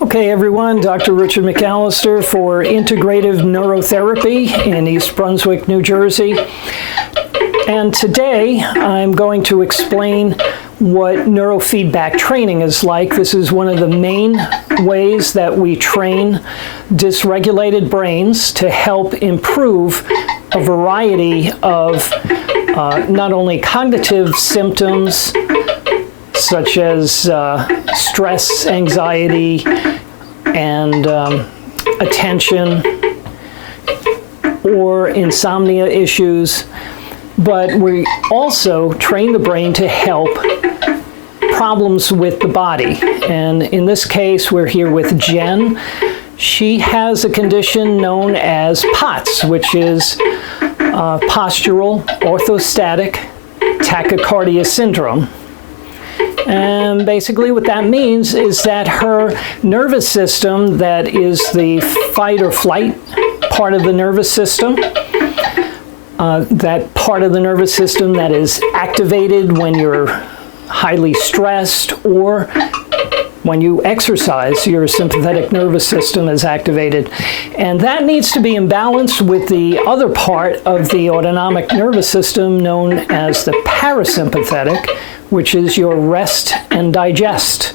Okay, everyone, Dr. Richard McAlister for Integrative Neurotherapy in East Brunswick, New Jersey. And today I'm going to explain what neurofeedback training is like. This is one of the main ways that we train dysregulated brains to help improve a variety of not only cognitive symptoms such as stress, anxiety, and attention, or insomnia issues, but we also train the brain to help problems with the body. And in this case, we're here with Jen. She has a condition known as POTS, which is Postural Orthostatic Tachycardia Syndrome. And basically what that means is that her nervous system, that is the fight or flight part of the nervous system, that part of the nervous system that is activated when you're highly stressed or when you exercise, your sympathetic nervous system is activated. And that needs to be in balance with the other part of the autonomic nervous system known as the parasympathetic, which is your rest and digest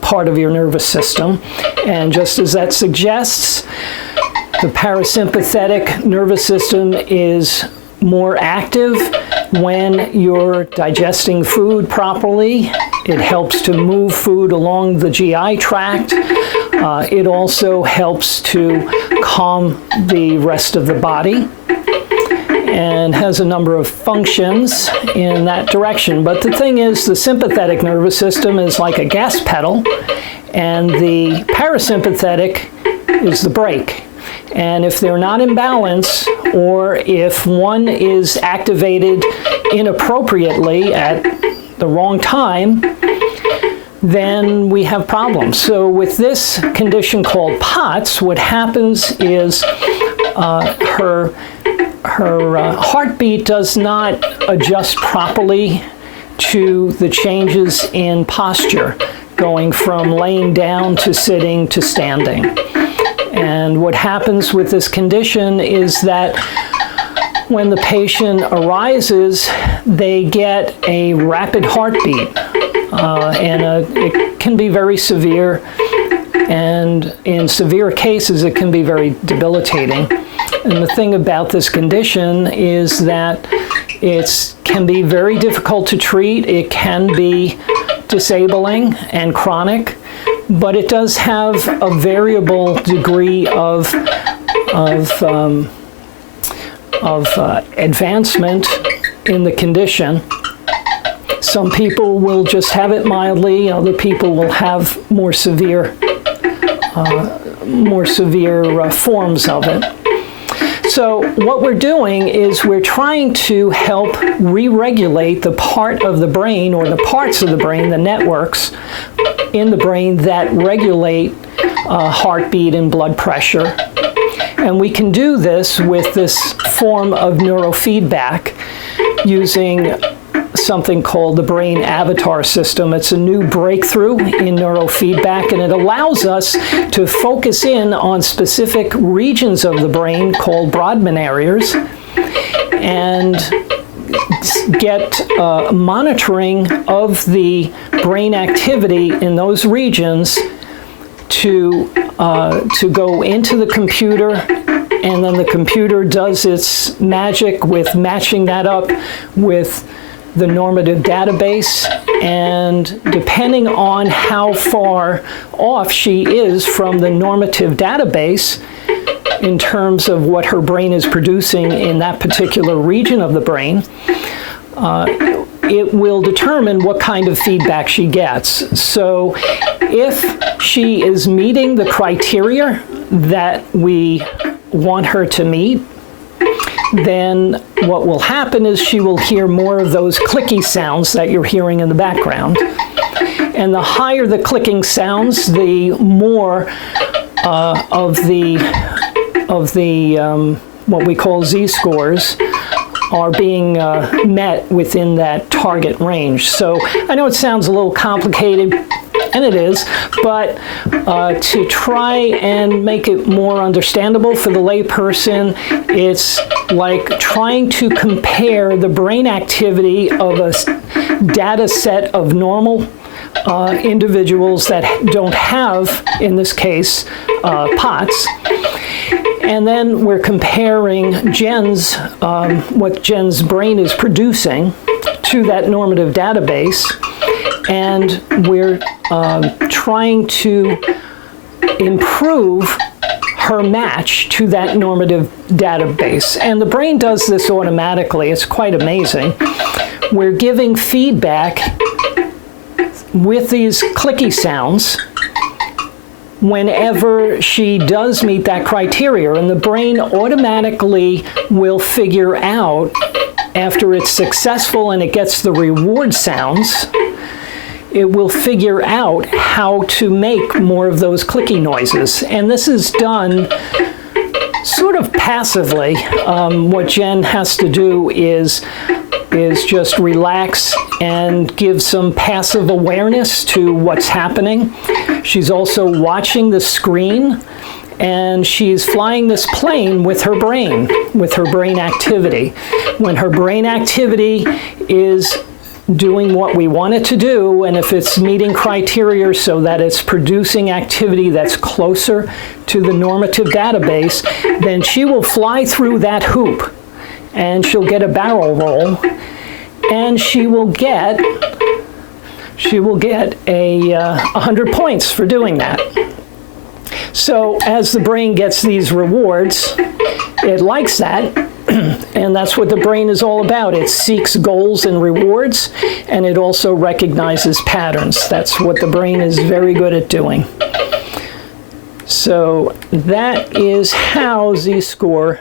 part of your nervous system. And just as that suggests, the parasympathetic nervous system is more active when you're digesting food properly. It helps to move food along the GI tract. It also helps to calm the rest of the body and has a number of functions in that direction. But the thing is, the sympathetic nervous system is like a gas pedal, and the parasympathetic is the brake. And if they're not in balance, or if one is activated inappropriately at the wrong time, then we have problems. So with this condition called POTS, what happens is her heartbeat does not adjust properly to the changes in posture, going from laying down to sitting to standing. And what happens with this condition is that when the patient arises, they get a rapid heartbeat, and it can be very severe, and in severe cases it can be very debilitating. And the thing about this condition is that it can be very difficult to treat. It can be disabling and chronic, but it does have a variable degree of advancement in the condition. Some people will just have it mildly. Other people will have more severe forms of it. So what we're doing is we're trying to help re-regulate the part of the brain, or the parts of the brain, the networks in the brain that regulate heartbeat and blood pressure. And we can do this with this form of neurofeedback using something called the brain avatar system. It's a new breakthrough in neurofeedback, and it allows us to focus in on specific regions of the brain called Brodmann areas and get monitoring of the brain activity in those regions to go into the computer, and then the computer does its magic with matching that up with the normative database, and depending on how far off she is from the normative database in terms of what her brain is producing in that particular region of the brain, it will determine what kind of feedback she gets. So if she is meeting the criteria that we want her to meet, then what will happen is she will hear more of those clicky sounds that you're hearing in the background. And the higher the clicking sounds, the more of the what we call Z-scores are being met within that target range. So I know it sounds a little complicated, and it is, but to try and make it more understandable for the layperson, it's like trying to compare the brain activity of a data set of normal individuals that don't have, in this case, POTS. And then we're comparing Jen's, what Jen's brain is producing to that normative database, and we're trying to improve her match to that normative database. And the brain does this automatically. It's quite amazing. We're giving feedback with these clicky sounds whenever she does meet that criteria, and the brain automatically will figure out, after it's successful and it gets the reward sounds, it will figure out how to make more of those clicky noises. And this is done sort of passively. What Jen has to do is just relax and give some passive awareness to what's happening. She's also watching the screen, and she's flying this plane with her brain activity. When her brain activity is doing what we want it to do, and if it's meeting criteria so that it's producing activity that's closer to the normative database, then she will fly through that hoop, and she'll get a barrel roll, and she will get a 100 points for doing that. So as the brain gets these rewards, it likes that, and that's what the brain is all about. It seeks goals and rewards, and it also recognizes patterns. That's what the brain is very good at doing. So that is how Z-score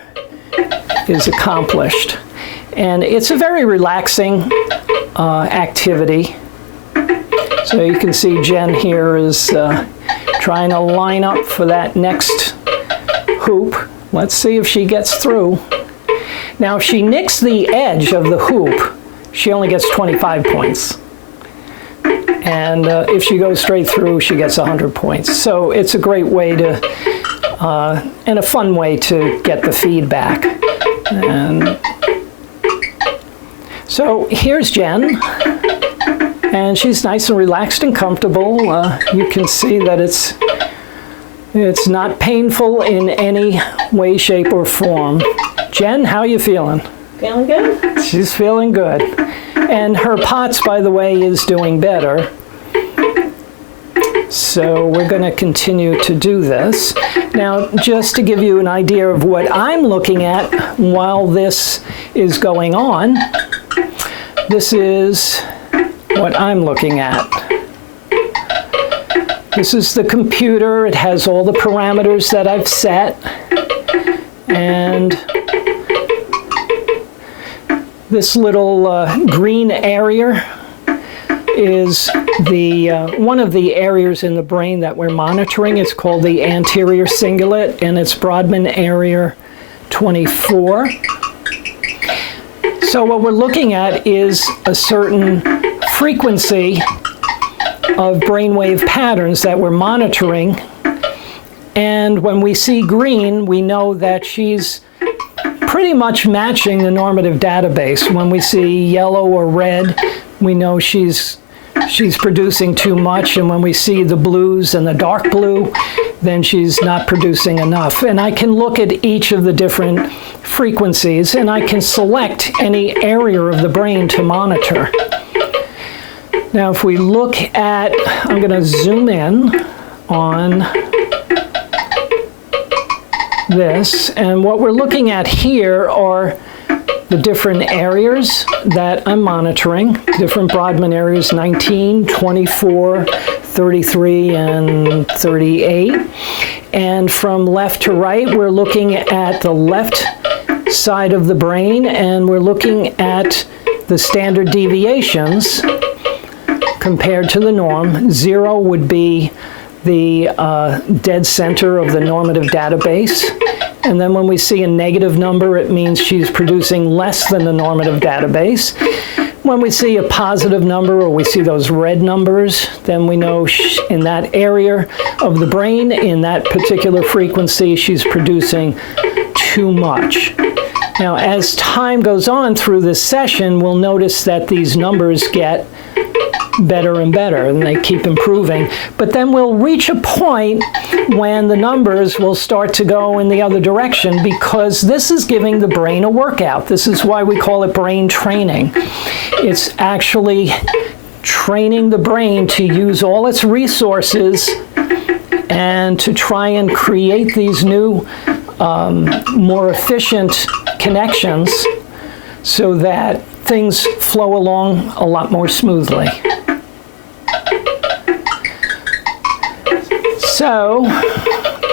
is accomplished. And it's a very relaxing activity. So you can see Jen here is trying to line up for that next hoop. Let's see if she gets through. Now, if she nicks the edge of the hoop, she only gets 25 points. And if she goes straight through, she gets 100 points. So it's a great way to, and a fun way to get the feedback. And so here's Jen, and she's nice and relaxed and comfortable. You can see that it's not painful in any way, shape, or form. Jen, how are you feeling? Feeling good? She's feeling good. And her POTS, by the way, is doing better. So we're going to continue to do this. Now, just to give you an idea of what I'm looking at while this is going on, this is what I'm looking at. This is the computer. It has all the parameters that I've set. And this little green area is the one of the areas in the brain that we're monitoring. It's called the anterior cingulate, and it's Brodmann area 24. So what we're looking at is a certain frequency of brainwave patterns that we're monitoring. And when we see green, we know that she's pretty much matching the normative database. When we see yellow or red, we know she's producing too much, and when we see the blues and the dark blue, then she's not producing enough. And I can look at each of the different frequencies, and I can select any area of the brain to monitor. Now, if we look at, I'm going to zoom in on this, and what we're looking at here are the different areas that I'm monitoring, different Brodmann areas, 19, 24, 33, and 38. And from left to right, we're looking at the left side of the brain, and we're looking at the standard deviations compared to the norm. 0 would be the dead center of the normative database. And then when we see a negative number, it means she's producing less than the normative database. when we see a positive number or we see those red numbers, then we know in that area of the brain, in that particular frequency, she's producing too much. Now, as time goes on through this session, we'll notice that these numbers get better and better, and they keep improving. But then we'll reach a point when the numbers will start to go in the other direction, because this is giving the brain a workout. This is why we call it brain training. It's actually training the brain to use all its resources and to try and create these new, more efficient connections so that things flow along a lot more smoothly. So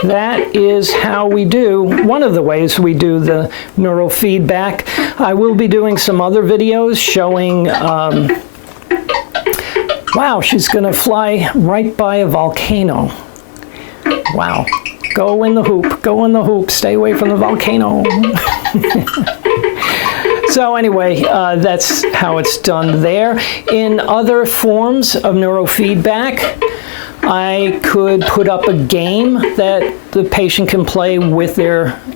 that is how we do, one of the ways we do the neurofeedback. I will be doing some other videos showing, wow, she's going to fly right by a volcano. Wow. Go in the hoop, stay away from the volcano. So anyway, that's how it's done there. In other forms of neurofeedback, I could put up a game that the patient can play with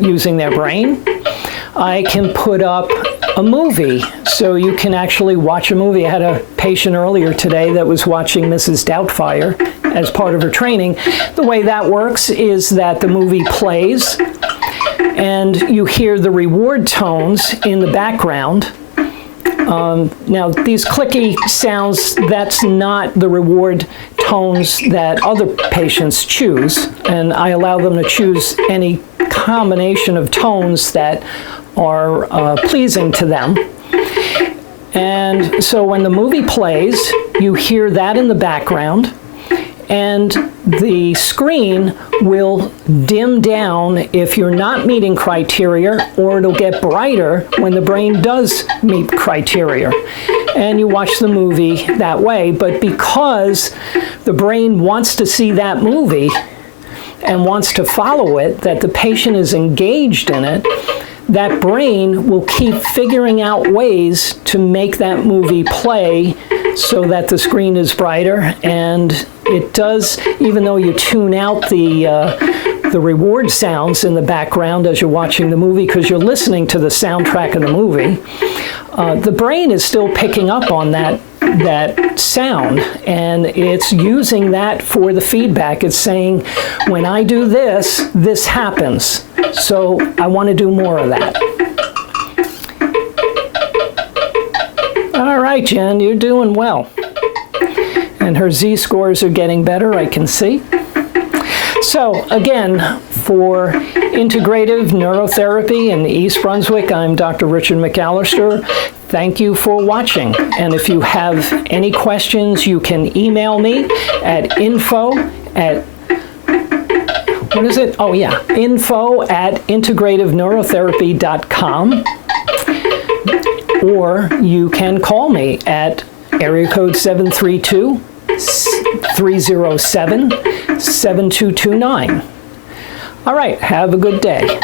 using their brain. I can put up a movie, so you can actually watch a movie. I had a patient earlier today that was watching Mrs. Doubtfire as part of her training. The way that works is that the movie plays, and you hear the reward tones in the background. Now, these clicky sounds, that's not the reward tones that other patients choose, and I allow them to choose any combination of tones that are pleasing to them. And so when the movie plays, you hear that in the background, and the screen will dim down if you're not meeting criteria, or it'll get brighter when the brain does meet criteria. And you watch the movie that way. But because the brain wants to see that movie and wants to follow it, that the patient is engaged in it, that brain will keep figuring out ways to make that movie play so that the screen is brighter. And it does, even though you tune out the reward sounds in the background as you're watching the movie, because you're listening to the soundtrack of the movie, the brain is still picking up on that sound, and it's using that for the feedback. It's saying, when I do this, this happens. So I want to do more of that. All right, Jen, you're doing well. And her Z-scores are getting better, I can see. So again, for integrative neurotherapy in East Brunswick, I'm Dr. Richard McAlister. Thank you for watching. And if you have any questions, you can email me at info@integrativeneurotherapy.com, or you can call me at area code 732-307-7229. All right, have a good day.